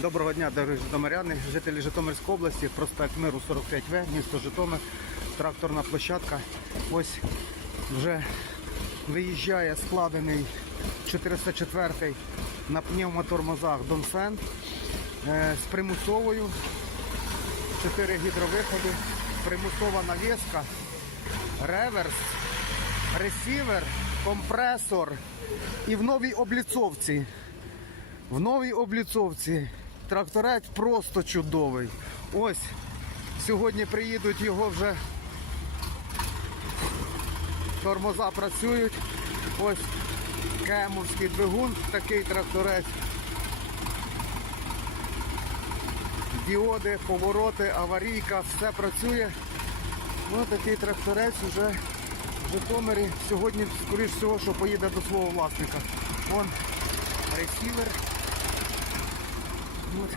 Доброго дня, дорогі житомиряни, жителі Житомирської області, проспект Миру 45В, місто Житомир, тракторна площадка. Ось вже виїжджає складений 404 на пневмотормозах Донфен е, з примусовою. 4 гідровиходи, примусова навіска, реверс, ресівер, компресор і в новій обліцовці. В новій обліцовці тракторець просто чудовий. Ось сьогодні приїдуть його вже. Тормоза працюють. Ось кемовський двигун, такий тракторець. Діоди, повороти, аварійка, все працює. Ось такий тракторець вже в Житомирі. Сьогодні, скоріш всього, що поїде до свого власника. Вон ресівер. От,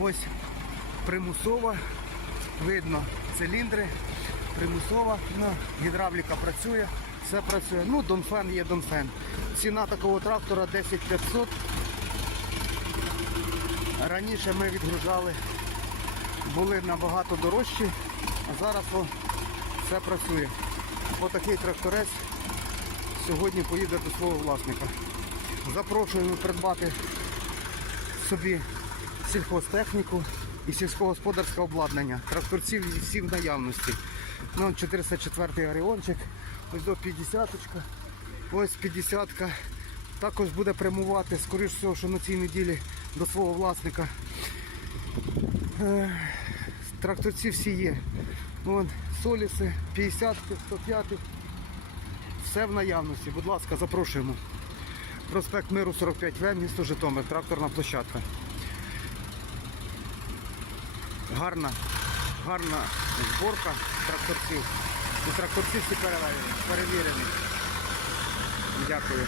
ось примусова, видно циліндри, примусова, ну, гідравліка працює, все працює. Ну, Донфен є Донфен. Ціна такого трактора 10 500. Раніше ми відгружали, були набагато дорожчі, а зараз о, все працює. Отакий тракторець сьогодні поїде до свого власника. Запрошуємо придбати собі сільхозтехніку і сільськогосподарське обладнання. Тракторці всі в наявності. Ну, 404 Оріончик, ось до 50-ка, ось 50-ка. Також буде прямувати, скоріш всього, що на цій неділі до свого власника. Е, Тракторці всі є. Вон, соліси, 50 105 все в наявності. Будь ласка, запрошуємо. Проспект Миру 45В, місто Житомир, тракторна площадка. Гарна, гарна зборка тракторців. І тракторці всі перевірені. Дякую.